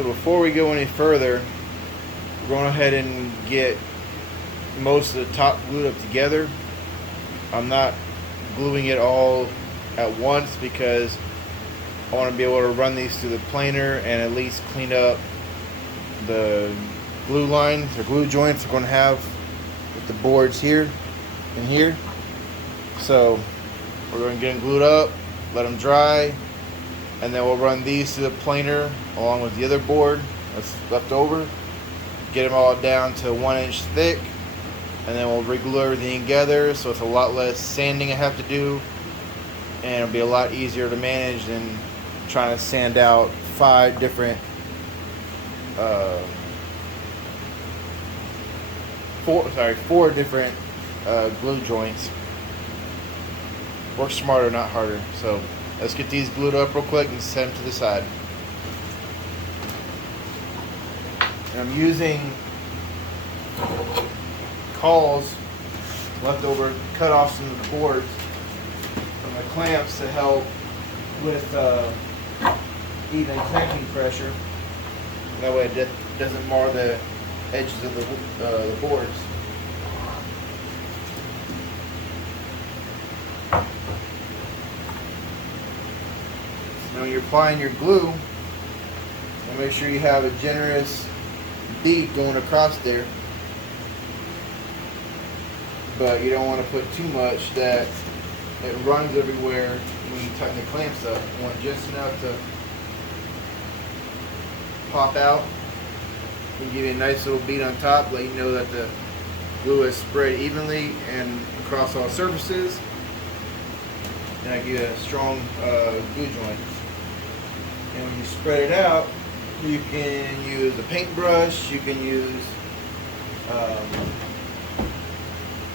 So before we go any further, we're going ahead and get most of the top glued up together. I'm not gluing it all at once because I want to be able to run these through the planer and at least clean up the glue lines or glue joints we're going to have with the boards here and here. So we're going to get them glued up, let them dry, and then we'll run these through the planer along with the other board that's left over, get them all down to 1 inch thick, and then we'll re-glue everything together so it's a lot less sanding I have to do, and it'll be a lot easier to manage than trying to sand out 4 different glue joints. Work smarter, not harder. So let's get these glued up real quick and set them to the side. And I'm using cawls, leftover cut-offs from the boards from the clamps to help with even connecting pressure. That way it doesn't mar the edges of the boards. Now when you're applying your glue, make sure you have a generous bead going across there, but you don't want to put too much that it runs everywhere when you tighten the clamps up. You want just enough to pop out and give you a nice little bead on top, let you know that the glue is spread evenly and across all surfaces, and I give you a strong glue joint. And when you spread it out, you can use a paintbrush, you can use a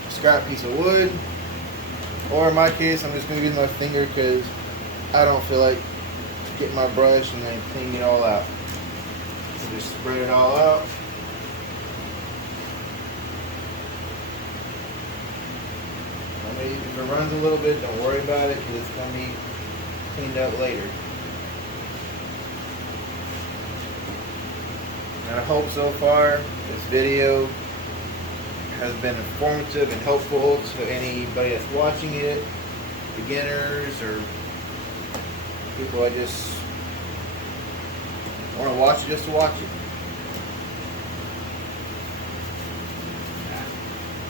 scrap piece of wood, or in my case I'm just going to use my finger because I don't feel like getting my brush and then cleaning it all out. So just spread it all out. If it runs a little bit, don't worry about it because it's going to be cleaned up later. And I hope so far this video has been informative and helpful to anybody that's watching it, beginners or people that just want to watch it just to watch it.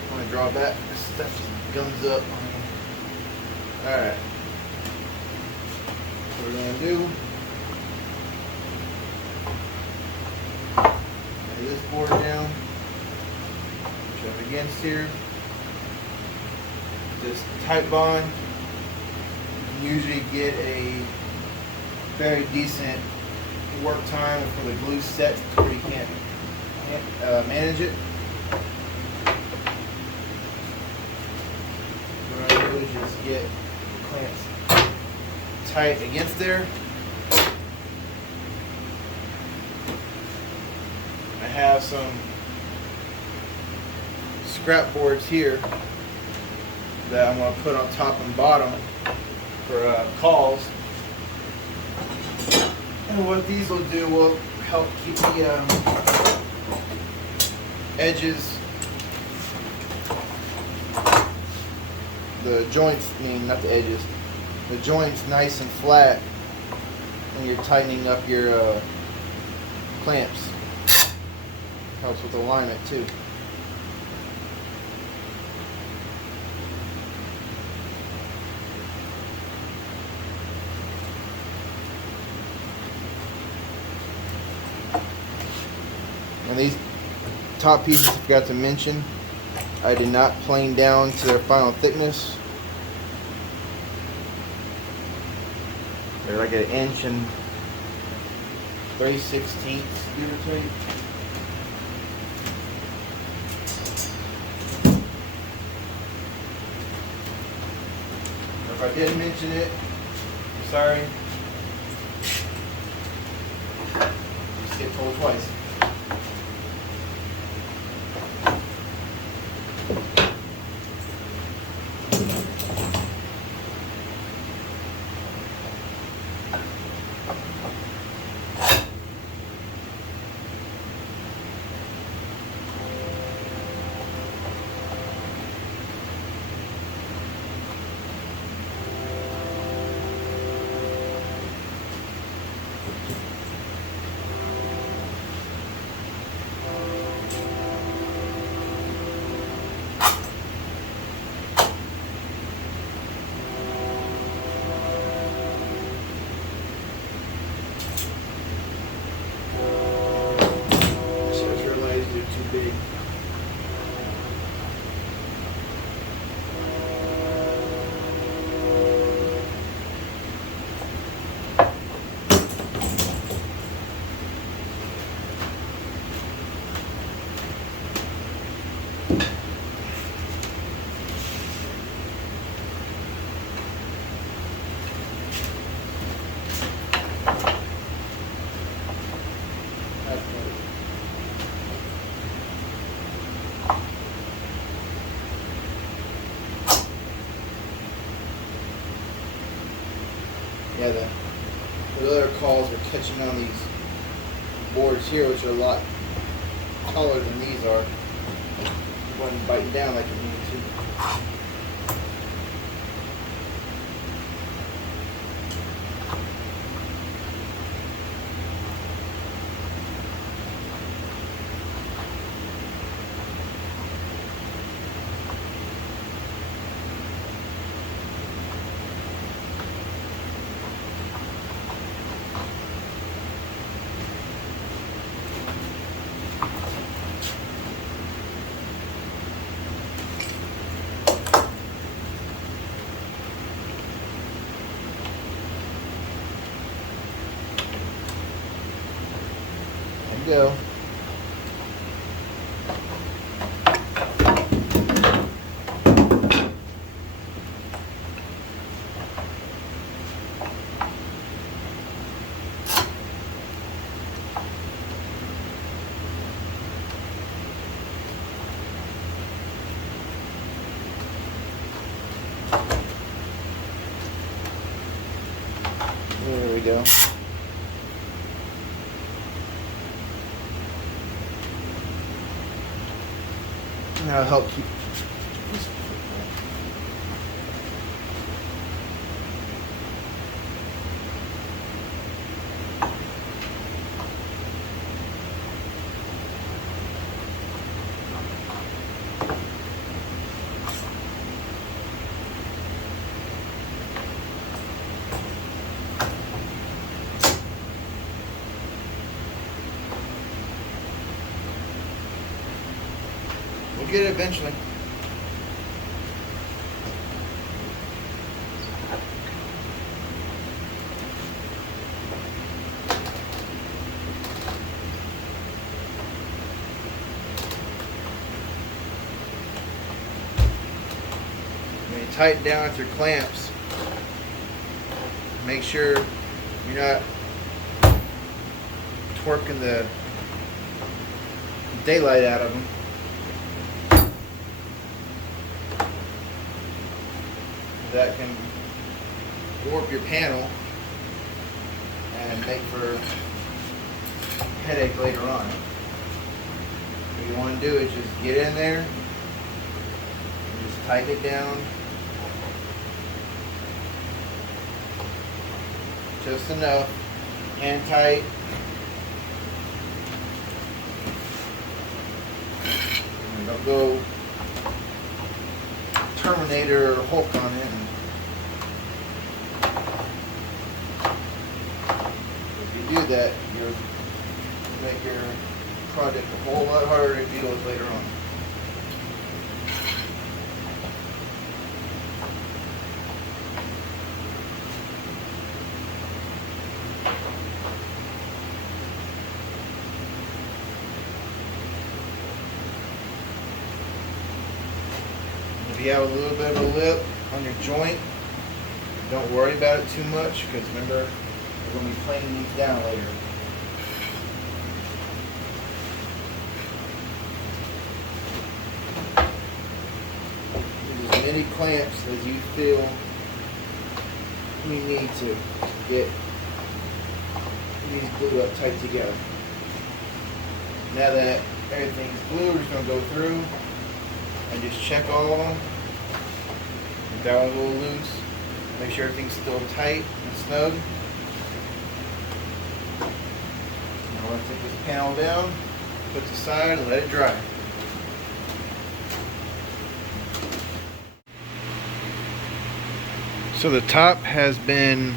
I want to draw back. This stuff just gums up. Alright. What we're going to do, lay this board down, push up against here. This Titebond, you can usually get a very decent work time before the glue sets where you can't manage it. What I do is just get the clamps tight against there. I have some scrap boards here that I'm going to put on top and bottom for cawls. And what these will do will help keep the edges, the joints, not the edges, the joints nice and flat when you're tightening up your clamps. Helps with alignment too. And these top pieces, I forgot to mention, I did not plane down to their final thickness. They're like 1 inch and 3/16, give or take. If I didn't mention it, I'm sorry. Just get told twice. Yeah, the other calls are catching on these boards here, which are a lot taller than these are. It wasn't biting down like it needed to. Go. There we go. That'll help keep this. We'll get it eventually. When you tighten down with your clamps, make sure you're not twerking the daylight out of them. That can warp your panel and make for headache later on. What you want to do is just get in there and just tighten it down just enough, hand tight. And don't go Terminator or Hulk on it. If you do that, you'll make your project a whole lot harder to deal with later on. If you have a little bit of a lip on your joint, don't worry about it too much, because remember, we're going to be planing these down later. Use as many clamps as you feel you need to get these glued up tight together. Now that everything's glued, we're just going to go through and just check all of them. If that one's a little loose, make sure everything's still tight and snug. Now let's take this panel down, put it aside, and let it dry. So the top has been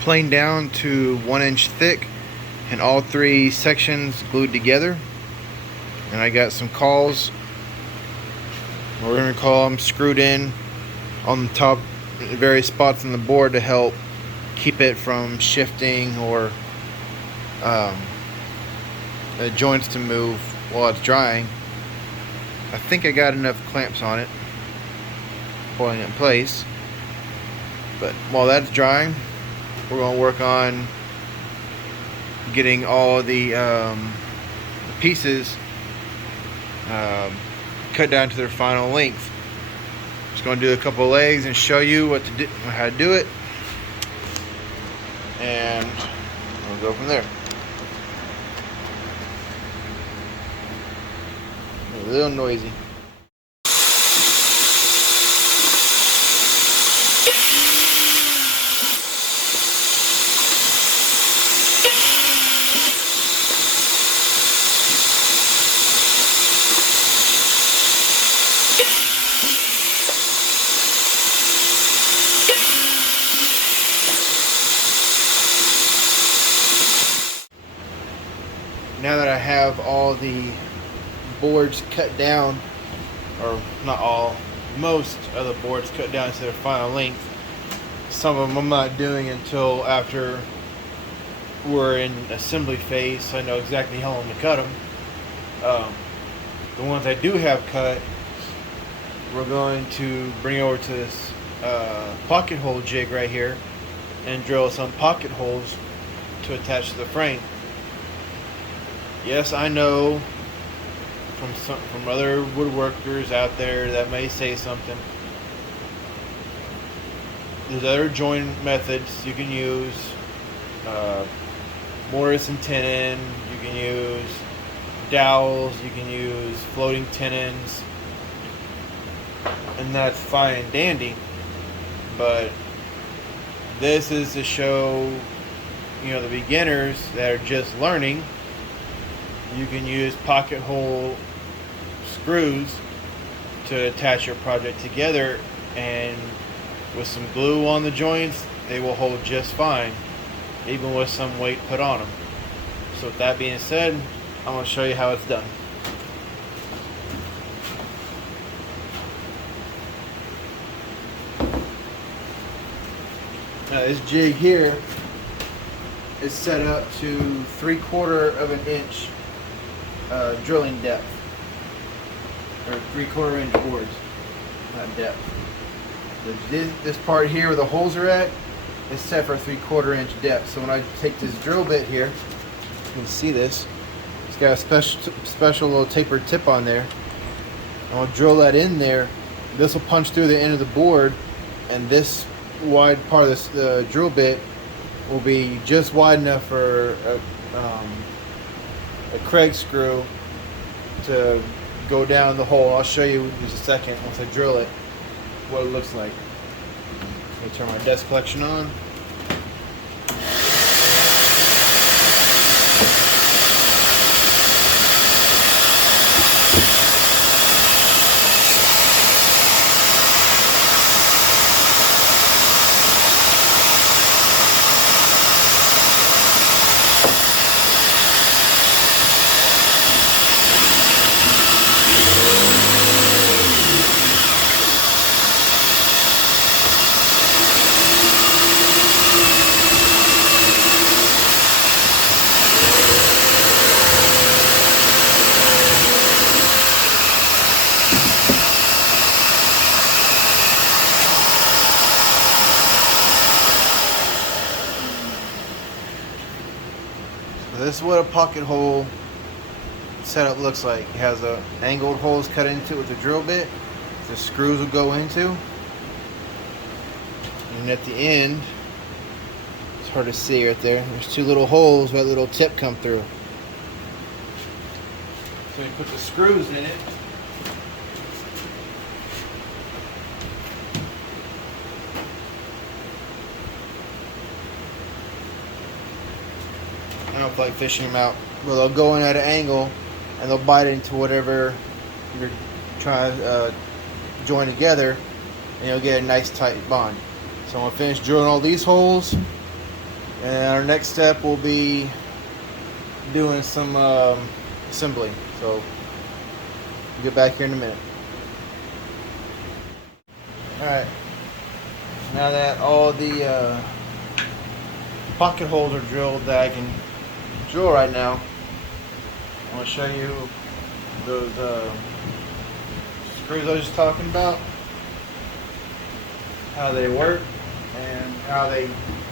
planed down to 1 inch thick and all 3 sections glued together. And I got some cauls, we're going to call them, screwed in on the top various spots on the board to help keep it from shifting or the joints to move while it's drying. I think I got enough clamps on it holding it in place, but while that's drying, we're going to work on getting all the pieces cut down to their final length. Just going to do a couple legs and show you what to do, how to do it. and we'll go from there. A little noisy. Now that I have all the boards cut down, or not all, most of the boards cut down to their final length, some of them I'm not doing until after we're in assembly phase, so I know exactly how long to cut them. The ones I do have cut, we're going to bring over to this pocket hole jig right here and drill some pocket holes to attach to the frame. Yes, I know from other woodworkers out there that may say something. There's other joint methods you can use. Mortise and tenon. You can use dowels. You can use floating tenons, and that's fine and dandy. But this is to show, the beginners that are just learning. You can use pocket hole screws to attach your project together, and with some glue on the joints, they will hold just fine, even with some weight put on them. So with that being said, I'm going to show you how it's done. Now this jig here is set up to 3/4 of an inch drilling depth, or 3/4 inch boards, not depth. This part here where the holes are at is set for 3/4 inch depth. So when I take this drill bit here, you can see this. It's got a special little tapered tip on there. I'll drill that in there. This will punch through the end of the board, and this wide part of this drill bit will be just wide enough for a Craig screw to go down the hole. I'll show you in just a second once I drill it what it looks like. Let me turn my dust collection on. This is what a pocket hole setup looks like. It has angled holes cut into it with a drill bit. The screws will go into. And at the end, it's hard to see right there, there's two little holes where that little tip come through. So you put the screws in it. I don't feel like fishing them out. Well, they'll go in at an angle and they'll bite into whatever you're trying to join together, and you'll get a nice tight bond. So I'm going to finish drilling all these holes, and our next step will be doing some assembly. So we'll get back here in a minute. Alright, now that all the pocket holes are drilled that I can drill right now, I'm going to show you those screws I was just talking about, how they work and how they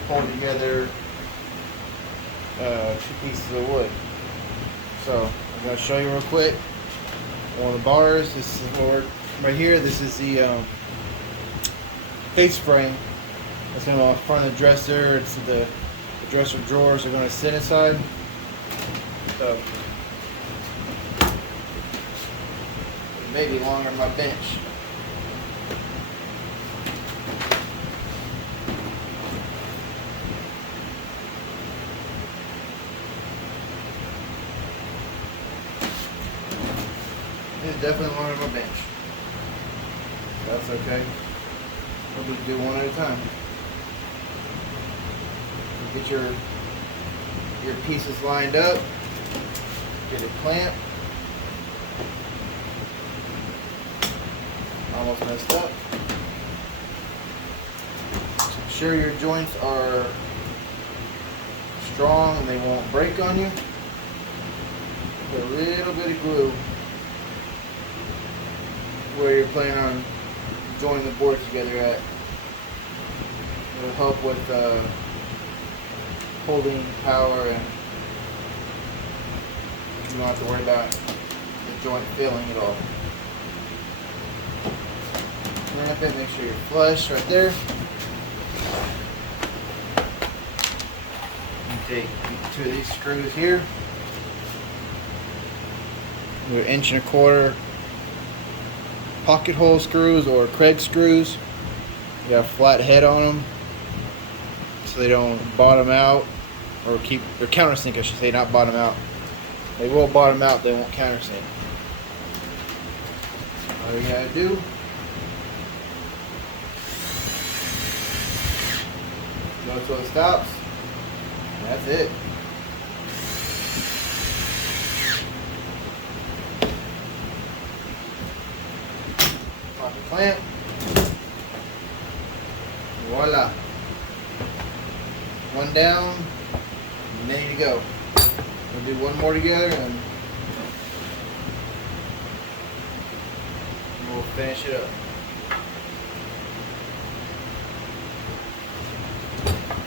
hold together two pieces of wood. So I'm going to show you real quick one of the bars. This is right here. This is the face frame that's going to go in front of the dresser. It's the The dresser drawers are going to sit inside. So it may be longer than my bench. It's definitely longer than my bench. That's okay. We'll just do one at a time. Get your pieces lined up. Get it clamped. Almost messed up. Make sure your joints are strong and they won't break on you. Put a little bit of glue where you're planning on joining the boards together at. It'll help with holding power, and you don't have to worry about the joint failing at all. Clamp it, make sure you're flush right there. You take 2 of these screws here. They're 1.25 inch pocket hole screws or Craig screws. You got a flat head on them so they don't bottom out, or countersink, I should say, not bottom out. They will bottom out, they won't countersink. All you gotta do, notice where it stops, and that's it. Pop the clamp. Voila. One down, and ready to go. We'll do one more together and we'll finish it up.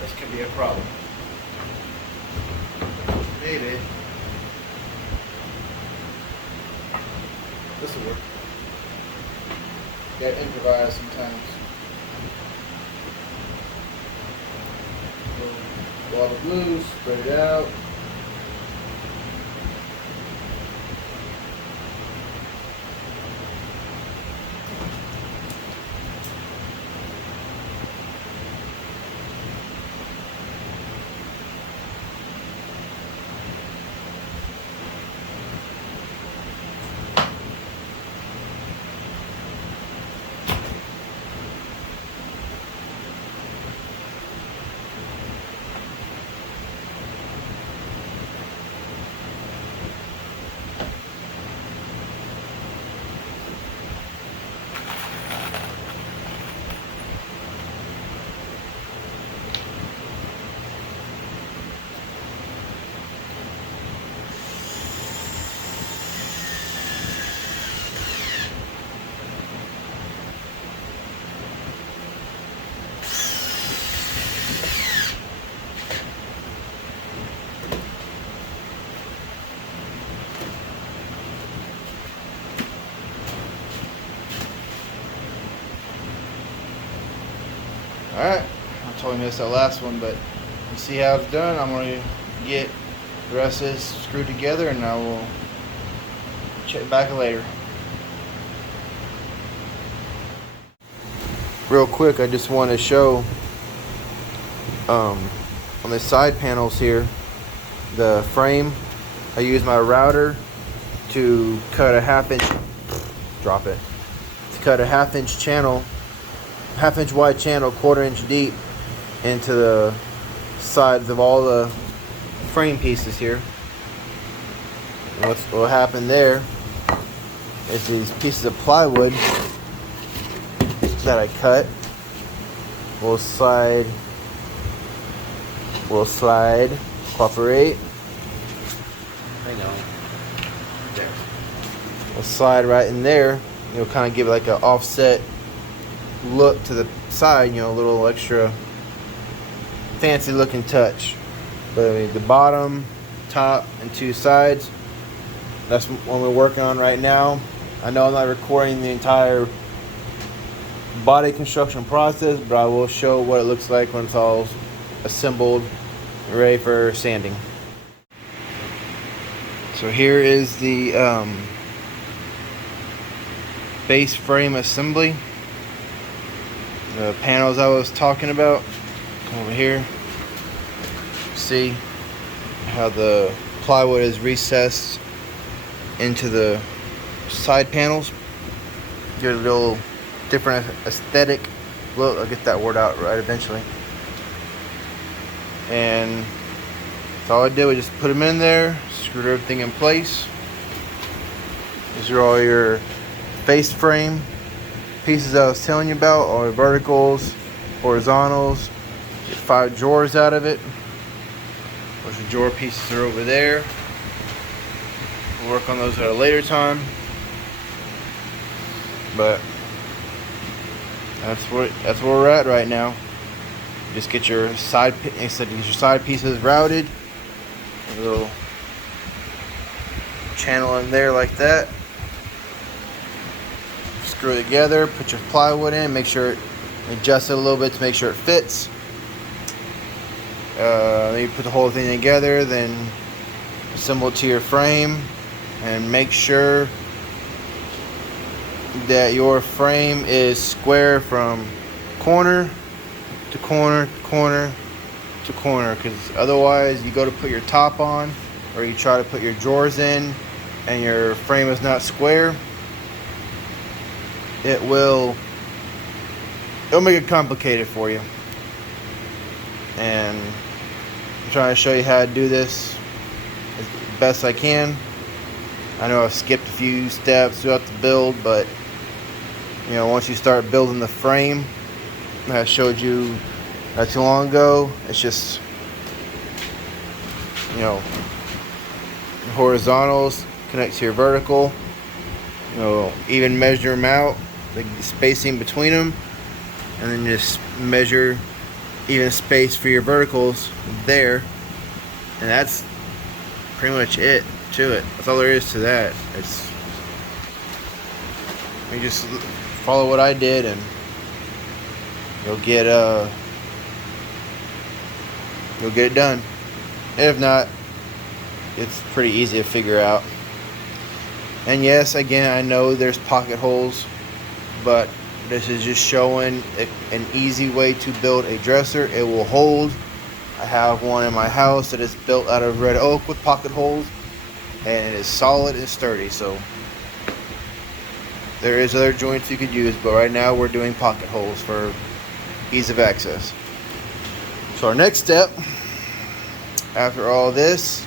This could be a problem. Maybe. This will work. Gotta improvise sometimes. Blob of glue, spread it out. Alright, I totally missed that last one, but you see how it's done. I'm going to get the rest of this screwed together and I will check back later. Real quick, I just want to show on the side panels here, the frame. I use my router to cut a half-inch, to cut a half-inch channel, half-inch wide channel, 1/4 inch deep into the sides of all the frame pieces here. And what will happen there is these pieces of plywood that I cut will slide, cooperate. I know. There. Will slide right in there. It'll kind of give it like an offset look to the side, you know, a little extra fancy looking touch. But I mean, the bottom, top, and 2 sides, that's what we're working on right now. I know I'm not recording the entire body construction process, but I will show what it looks like when it's all assembled ready for sanding. So here is the base frame assembly. The panels I was talking about. Come over here. See how the plywood is recessed into the side panels. Get a little different aesthetic look. I'll get that word out right eventually. And that's all I did was just put them in there, screwed everything in place. These are all your face frame pieces I was telling you about, all the verticals, horizontals. Get 5 drawers out of it. Those drawer pieces are over there. We'll work on those at a later time. But that's where we're at right now. Just get your side pieces routed. A little channel in there like that. Screw it together. Put your plywood in. Make sure it adjust it a little bit to make sure it fits. Then you put the whole thing together. Then assemble it to your frame, and make sure that your frame is square from corner to corner, corner to corner, because otherwise you go to put your top on or you try to put your drawers in and your frame is not square, it'll make it complicated for you. And I'm trying to show you how to do this as best I can. I know I've skipped a few steps throughout the build, but you know, once you start building the frame that I showed you not too long ago, it's just, you know, horizontals connect to your vertical. You know, even measure them out, the spacing between them, and then just measure even space for your verticals there, and that's pretty much it to it. That's all there is to that. It's, you just follow what I did and you'll get it done. And if not, it's pretty easy to figure out. And yes, again, I know there's pocket holes, but this is just showing an easy way to build a dresser. It will hold. I have one in my house that is built out of red oak with pocket holes, and it is solid and sturdy. So there is other joints you could use, but right now we're doing pocket holes for ease of access. So our next step after all this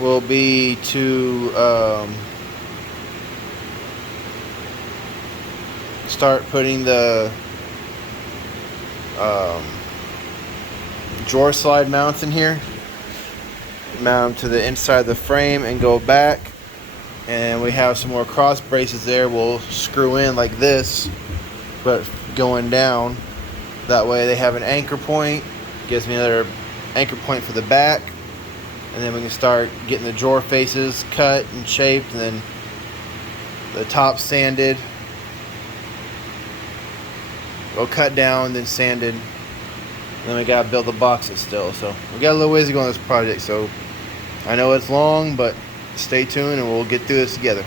will be to start putting the drawer slide mounts in here. Mount them to the inside of the frame and go back. And we have some more cross braces there. We'll screw in like this, but going down. That way they have an anchor point. Gives me another anchor point for the back. And then we can start getting the drawer faces cut and shaped, and then the top sanded. We'll cut down, then sanded. And then we gotta build the boxes still. So we got a little ways to go on this project. So I know it's long, but stay tuned and we'll get through this together.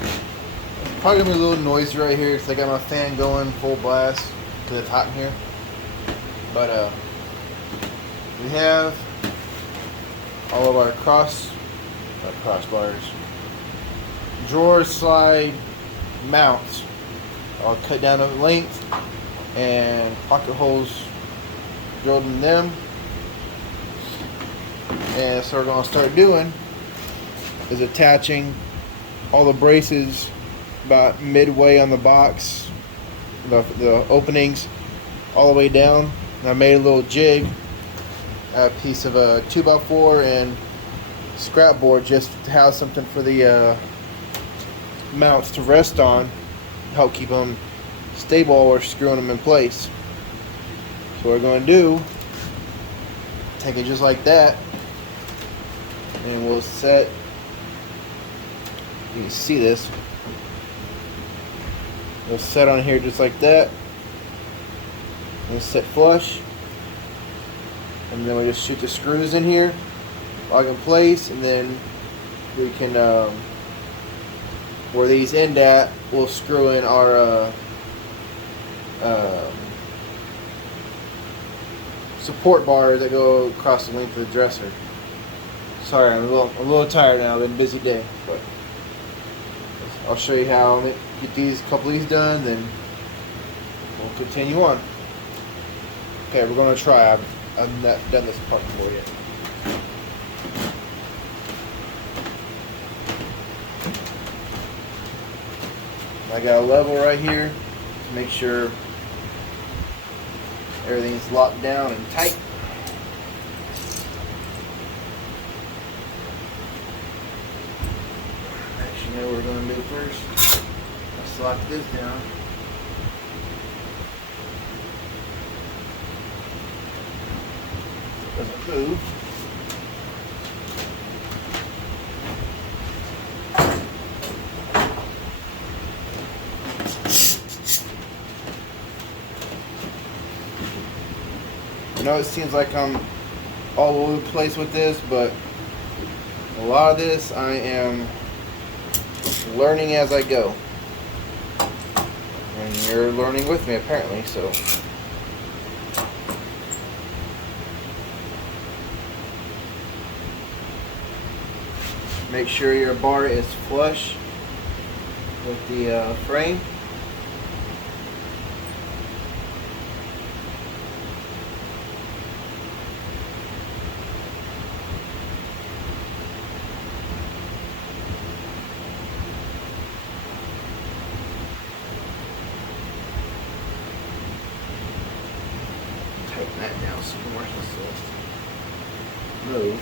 It's probably gonna be a little noisy right here because I got my fan going full blast because it's hot in here. But we have all of our crossbars, drawer slide mounts, all cut down to length, and pocket holes drilled in them. And so what we're going to start doing is attaching all the braces about midway on the box, the openings, all the way down. And I made a little jig, a piece of a 2x4 and scrap board just to have something for the mounts to rest on, help keep them stable while we're screwing them in place. So what we're going to do, take it just like that, and we'll set, you can see this, we'll set on here just like that, and set flush, and then we just shoot the screws in here, lock in place, and then we can where these end at, we'll screw in our support bars that go across the length of the dresser. Sorry, I'm a little tired now. It's been a busy day, but I'll show you how I'm gonna get these couple of these done, then we'll continue on. Okay, we're gonna try. I've not done this part before yet. I got a level right here to make sure everything's locked down and tight. Actually, you know what we're going to do first? Let's lock this down. It doesn't move. I know it seems like I'm all over the place with this, but a lot of this I am learning as I go. And you're learning with me apparently, so. Make sure your bar is flush with the frame. Tighten that down some more so it's move.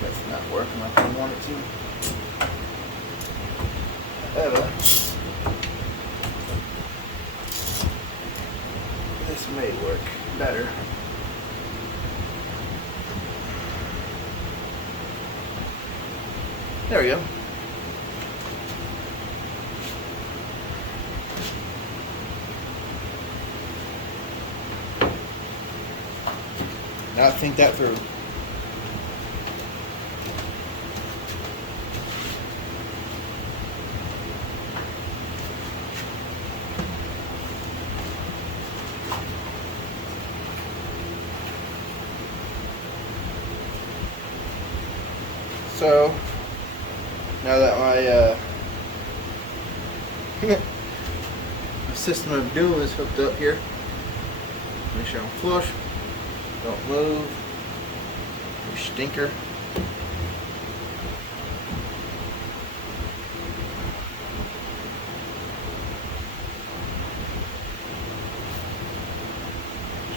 That's not working like I want it to. However, this may work better. There we go. Now think that through. So now that my system of doom is hooked up here, make sure I'm flush, don't move, you stinker.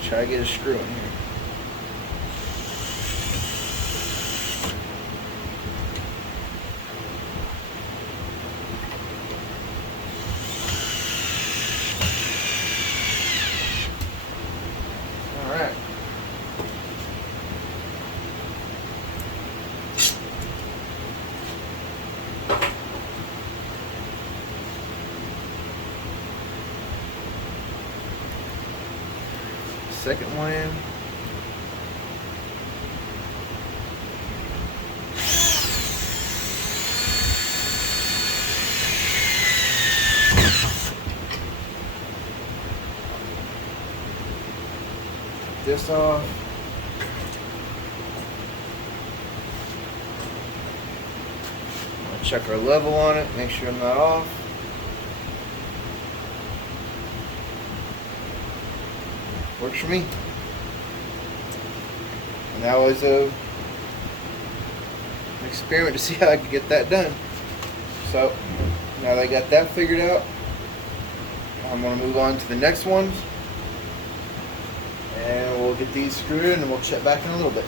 Try to get a screw in here. Alright. Second one in. This off. I'll check our level on it, make sure I'm not off. Works for me. And that was an experiment to see how I could get that done. So now that I got that figured out, I'm going to move on to the next ones. And we'll get these screwed in and we'll check back in a little bit.